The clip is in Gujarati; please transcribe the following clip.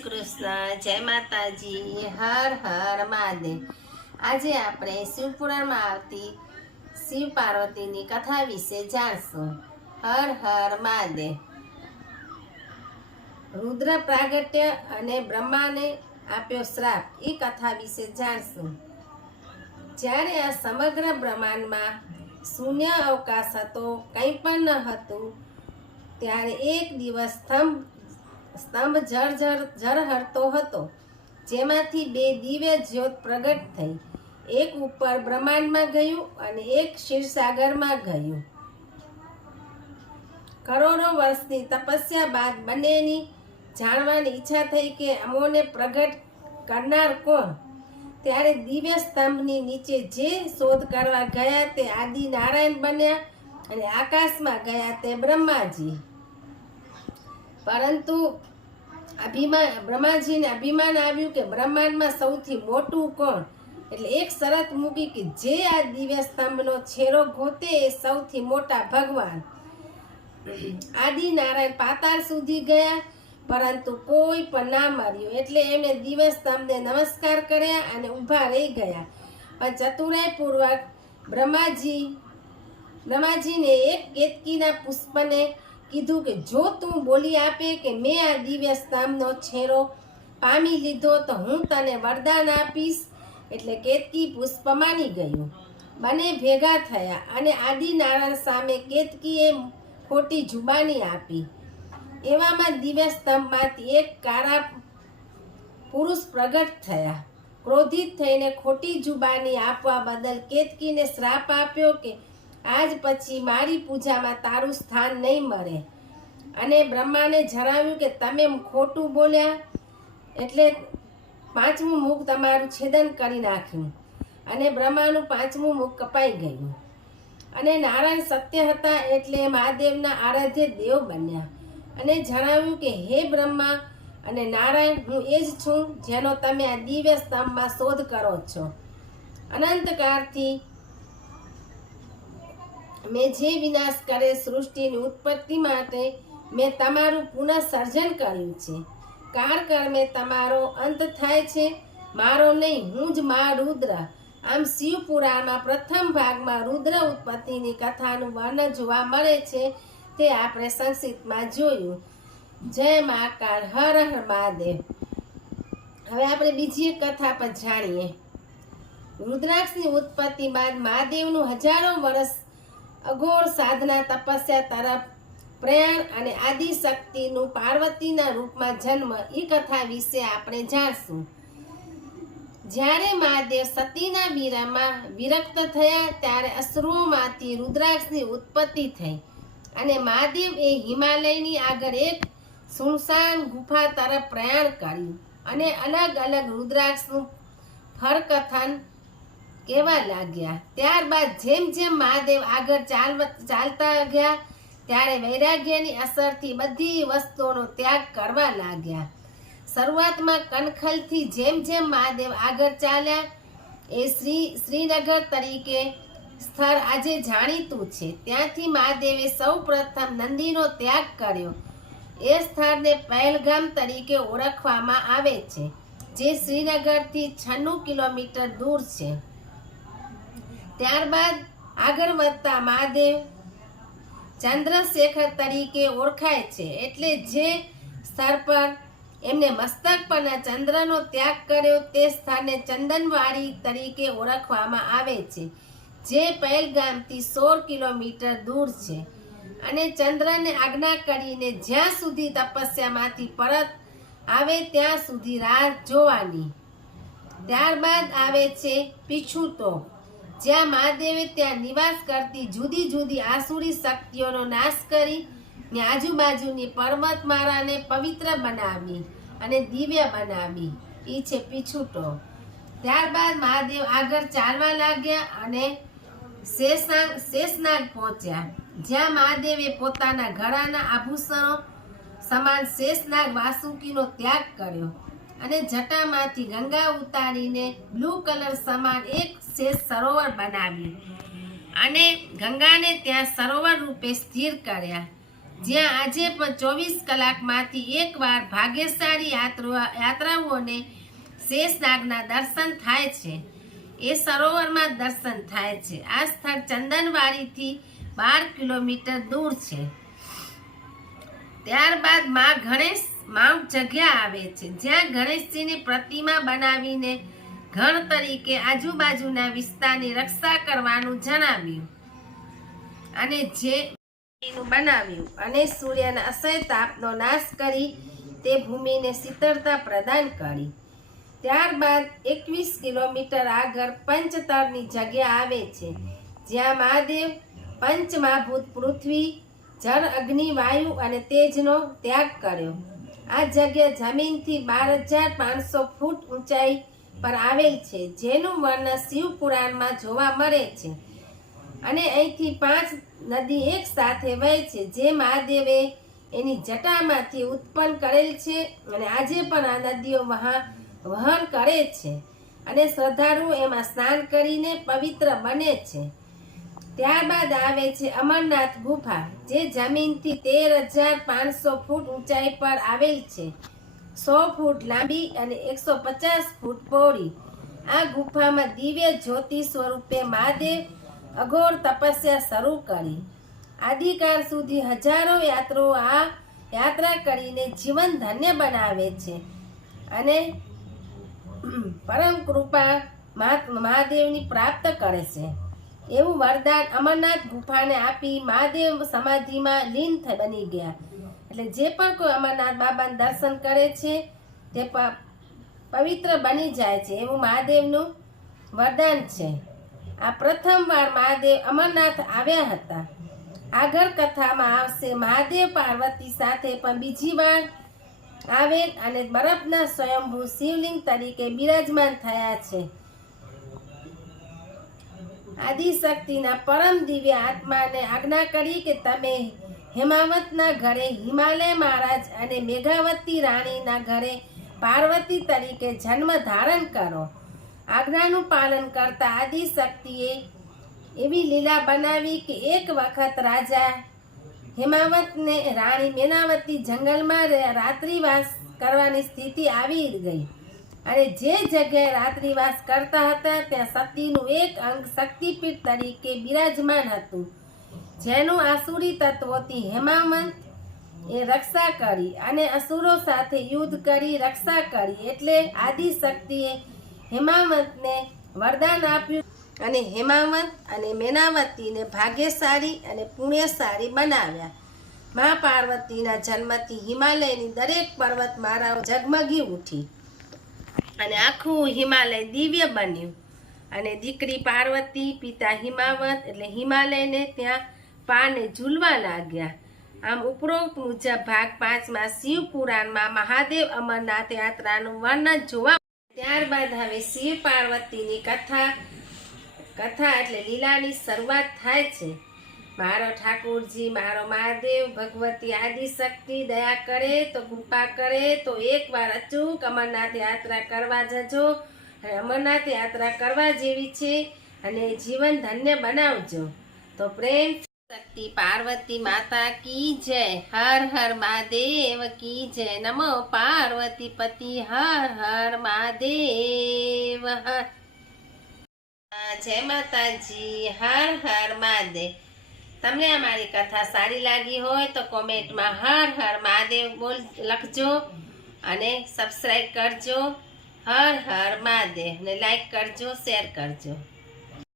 શ્રી કૃષ્ણ, જય માતાજી, હર હર મહાદેવ। આજે આપણે શિવપુરાણમાં આવતી શિવ પાર્વતીની કથા વિશે જાણશું। હર હર મહાદેવ। રુદ્ર પ્રાગટ્ય અને બ્રહ્માને આપ્યો શ્રાપ એ કથા વિશે જાણશું। જ્યારે આ સમગ્ર બ્રહ્માંડમાં શૂન્ય અવકાશ હતો, કંઈ પણ ન હતું, ત્યારે એક દિવસ સ્તંભ ઝરહરતો હતો, જેમાંથી બે દિવ્ય જ્યોત પ્રગટ થઈ। એક ઉપર બ્રહ્માંડમાં ગયું અને એક ક્ષીરસાગરમાં ગયું। કરોડો વર્ષની તપસ્યા બાદ બંનેની જાણવાની ઈચ્છા થઈ કે અમોને પ્રગટ કરનાર કોણ। ત્યારે દિવ્ય સ્તંભની નીચે જે શોધ કરવા ગયા તે આદિ નારાયણ બન્યા અને આકાશમાં ગયા તે બ્રહ્માજી। પરંતુ બ્રહ્માજીને અભિમાન આવ્યું કે બ્રહ્માંડમાં સૌથી મોટું કોણ। એટલે એક શરત મૂકી કે જે આ દિવ્ય સ્તંભનો છેડો ગોતે એ સૌથી મોટા ભગવાન। આદિ નારાયણ પાતાળ સુધી ગયા, પરંતુ કોઈ પણ ના મળ્યું। એટલે એમણે દિવ્ય સ્તંભને નમસ્કાર કર્યા અને ઊભા રહી ગયા। પણ ચતુરાઈપૂર્વક બ્રહ્માજીને એક કેતકીના પુષ્પને કીધું કે જો તું બોલી આપે કે મેં આ દિવ્ય સ્તંભનો છેડો પામી લીધો તો હું તને વરદાન આપીશ। એટલે કેતકી પુષ્પ માની ગયું। બંને ભેગા થયા અને આદિનારાયણ સામે કેતકીએ ખોટી જુબાની આપી। એવામાં દિવ્ય સ્તંભમાંથી એક કાળા પુરુષ પ્રગટ થયા। ક્રોધિત થઈને ખોટી જુબાની આપવા બદલ કેતકીને શ્રાપ આપ્યો કે આજ પછી મારી પૂજામાં તારું સ્થાન નહીં મળે। અને બ્રહ્માને જણાવ્યું કે તમે ખોટું બોલ્યા એટલે પાંચમું મુખ તમારું છેદન કરી નાખ્યું। અને બ્રહ્માનું પાંચમું મુખ કપાઈ ગયું। અને નારાયણ સત્ય હતા એટલે મહાદેવના આરાધ્ય દેવ બન્યા। અને જણાવ્યું કે હે બ્રહ્મા અને નારાયણ, હું એ જ છું જેનો તમે આ દિવ્ય સ્તંભમાં શોધ કરો છો। અનંતકાળથી મેં જે વિનાશ કરે સૃષ્ટિની ઉત્પત્તિ માટે મેં તમારું પુનઃસર્જન કર્યું છે। કાળકર્મે તમારો અંત થાય છે, મારો નહીં, હું જ મા રુદ્ર। આમ શિવ પુરાણમાં પ્રથમ ભાગમાં રુદ્ર ઉત્પત્તિની કથાનું વર્ણન જોવા મળે છે, તે આપણે સંક્ષિપ્તમાં જોયું। જય મહાકાળ, હર હર મહાદેવ। હવે આપણે બીજી એક કથા પર જાણીએ। રુદ્રાક્ષની ઉત્પત્તિ બાદ મહાદેવનું હજારો વર્ષ અઘોર સાધના તપસ્યા તરફ પ્રયાણ અને આદિશક્તિનું પાર્વતીના રૂપમાં જન્મ એ કથા વિશે આપણે જાણશું। જ્યારે મહાદેવ સતીના વીરમાં વિરક્ત થયા ત્યારે અસુરોમાંથી રુદ્રાક્ષની ઉત્પત્તિ થઈ અને મહાદેવ એ હિમાલયની આગળ એક સુનસાન ગુફા તરફ પ્રયાણ કર્યું અને અલગ અલગ રુદ્રાક્ષનું ફરકથન કહેવા લાગ્યા। ત્યારબાદ જેમ જેમ મહાદેવ આગળ ચાલતા ગયા ત્યારે વૈરાગ્યની અસરથી બધી વસ્તુઓનો ત્યાગ કરવા લાગ્યા। શરૂઆતમાં કનખલથી જેમ જેમ મહાદેવ આગળ ચાલ્યા એ શ્રીનગર તરીકે સ્થળ આજે જાણીતું છે। ત્યાંથી મહાદેવે સૌ પ્રથમ નંદીનો ત્યાગ કર્યો। એ સ્થળને પહેલગામ તરીકે ઓળખવામાં આવે છે, જે શ્રીનગરથી 96 કિલોમીટર દૂર છે। ત્યારબાદ આગળ વધતા મહાદેવ ચંદ્રશેખર તરીકે ઓળખાય છે। એટલે જે સ્થળ પર એમને મસ્તક પરના ચંદ્રનો ત્યાગ કર્યો તે સ્થળને ચંદનવાડી તરીકે ઓળખવામાં આવે છે, જે પહેલગામથી 16 કિલોમીટર દૂર છે। અને ચંદ્રને આજ્ઞા કરીને જ્યાં સુધી તપસ્યામાંથી પરત આવે ત્યાં સુધી રાહ જોવાની। ત્યારબાદ આવે છે પીછુતો, જ્યાં મહાદેવે ત્યાં નિવાસ કરતી જુદી જુદી આસુરી શક્તિઓનો નાશ કરી આજુબાજુની પર્વતમાળાને પવિત્ર બનાવી અને દિવ્ય બનાવી, એ છે પીછુટો। ત્યારબાદ મહાદેવ આગળ ચાલવા લાગ્યા અને શેષનાગ પહોંચ્યા, જ્યાં મહાદેવે પોતાના ગળાના આભૂષણો સમાન શેષનાગ વાસુકીનો ત્યાગ કર્યો અને જટામાંથી ગંગા ઉતારીને બ્લુ કલર સમાન એક શેષ સરોવર બનાવ્યું અને ગંગાને ત્યાં સરોવર રૂપે સ્થિર કર્યા। જ્યાં આજે પણ 24 કલાકમાંથી એકવાર ભાગ્યશાળી યાત્રાળુઓને શેષનાગના દર્શન થાય છે. એ સરોવરમાં દર્શન થાય છે. આ સ્થળ ચંદનવાડીથી 12 કિલોમીટર દૂર છે. ત્યારબાદ માઉન્ટ જગ્યા આવે છે, જ્યાં ગણેશજીની પ્રતિમા બનાવીને ગણ તરીકે આજુબાજુના વિસ્તારની રક્ષા કરવાનું જણાવ્યું અને બનાવ્યું અને સૂર્યના અસહ્ય તાપનો નાશ કરી તે ભૂમિને શીતળતા પ્રદાન કરી. ત્યારબાદ 21 કિલોમીટર આગળ પંચતરની જગ્યા આવે છે, જ્યાં મહાદેવ પંચમહાભૂત પૃથ્વી, જળ, અગ્નિ, વાયુ અને તેજનો ત્યાગ કર્યો. આ જગ્યા જમીનથી 12,500 ફૂટ ઊંચાઈ પર આવેલ છે, જેનું વર્ણન શિવ પુરાણમાં જોવા મળે છે. અને અહીંથી 5 નદી એક સાથે વહે છે, જે મહાદેવે એની જટામાંથી ઉત્પન્ન કરેલ છે અને આજે પણ આ નદીઓ વહન કરે છે અને શ્રદ્ધાળુ એમાં સ્નાન કરીને પવિત્ર બને છે. ત્યારબાદ આવે છે અમરનાથ ગુફા, જે જમીનથી 13,500 ફૂટ ઊંચાઈ પર આવેલ છે, 100 ફૂટ લાંબી અને 150 ફૂટ પહોળી. આ ગુફામાં દિવ્ય જ્યોતિ સ્વરૂપે મહાદેવ અઘોર તપસ્યા શરૂ કરી. આદિકાળ સુધી હજારો યાત્રાઓ આ યાત્રા કરીને જીવન ધન્ય બનાવે છે અને પરમ કૃપા મહાદેવની પ્રાપ્ત કરે છે. એવું વરદાન અમરનાથ ગુફાને આપી મહાદેવ સમાધિમાં લીન બની ગયા. એટલે જે પણ કોઈ અમરનાથ બાબાના દર્શન કરે છે તે પવિત્ર બની જાય છે, એવું મહાદેવનું વરદાન છે. આ પ્રથમવાર મહાદેવ અમરનાથ આવ્યા હતા. આગળ કથામાં આવશે મહાદેવ પાર્વતી સાથે પણ બીજી વાર આવેલ અને બરફના સ્વયંભૂ શિવલિંગ તરીકે બિરાજમાન થયા છે. આદિશક્તિના પરમ દિવ્ય આત્માને આજ્ઞા કરી કે તમે હેમાવતના ઘરે હિમાલય મહારાજ અને મેઘાવતી રાણીના ઘરે પાર્વતી તરીકે જન્મ ધારણ કરો. આજ્ઞાનું પાલન કરતા આદિશક્તિએ એવી લીલા બનાવી કે એક વખત રાજા હેમાવતને રાણી મેનાવતી જંગલમાં રાત્રિવાસ કરવાની સ્થિતિ આવી ગઈ અને જે જગ્યાએ રાત્રિવાસ કરતા હતા ત્યાં સતીનું એક અંગ શક્તિપીઠ તરીકે બિરાજમાન હતું, જેનું આસુરી તત્વોથી હેમાવત એ રક્ષા કરી અને અસુરો સાથે યુદ્ધ કરી રક્ષા કરી. એટલે આદિશક્તિએ હેમાવતને વરદાન આપ્યું અને હેમાવત અને મેનાવતીને ભાગ્યશાળી અને પુણ્યશાળી બનાવ્યા. મા પાર્વતીના જન્મથી હિમાલયની દરેક પર્વતમાળાઓ ઝગમગી ઉઠી અને આખું હિમાલય દિવ્ય બન્યું. અને દીકરી પાર્વતી, પિતા હિમાવત એટલે હિમાલયને ત્યાં પાને ઝૂલવા લાગ્યા. આમ ઉપરોક્ત મુજબ ભાગ 5માં શિવ પુરાણમાં મહાદેવ અમરનાથ યાત્રાનું વર્ણન જોવા. ત્યારબાદ હવે શિવ પાર્વતીની કથા એટલે લીલાની શરૂઆત થાય છે. મારો ઠાકોરજી, મારો મહાદેવ, ભગવતી આદિશક્તિ દયા કરે તો કૃપા કરે તો એકવાર અચૂક અમરનાથ યાત્રા કરવા જજો. અને અમરનાથ યાત્રા કરવા જેવી છે અને જીવન ધન્ય બનાવજો. તો પ્રેમ શક્તિ પાર્વતી માતા કી જય. હર હર મહાદેવ કી જય. નમો પાર્વતી પતિ. હર હર મહાદેવ. જય માતાજી. હર હર મહાદેવ. તમને અમારી કથા સારી લાગી હોય તો કોમેન્ટમાં હર હર મહાદેવ લખજો અને સબસ્ક્રાઈબ કરજો. હર હર મહાદેવ ને લાઈક કરજો, શેર કરજો.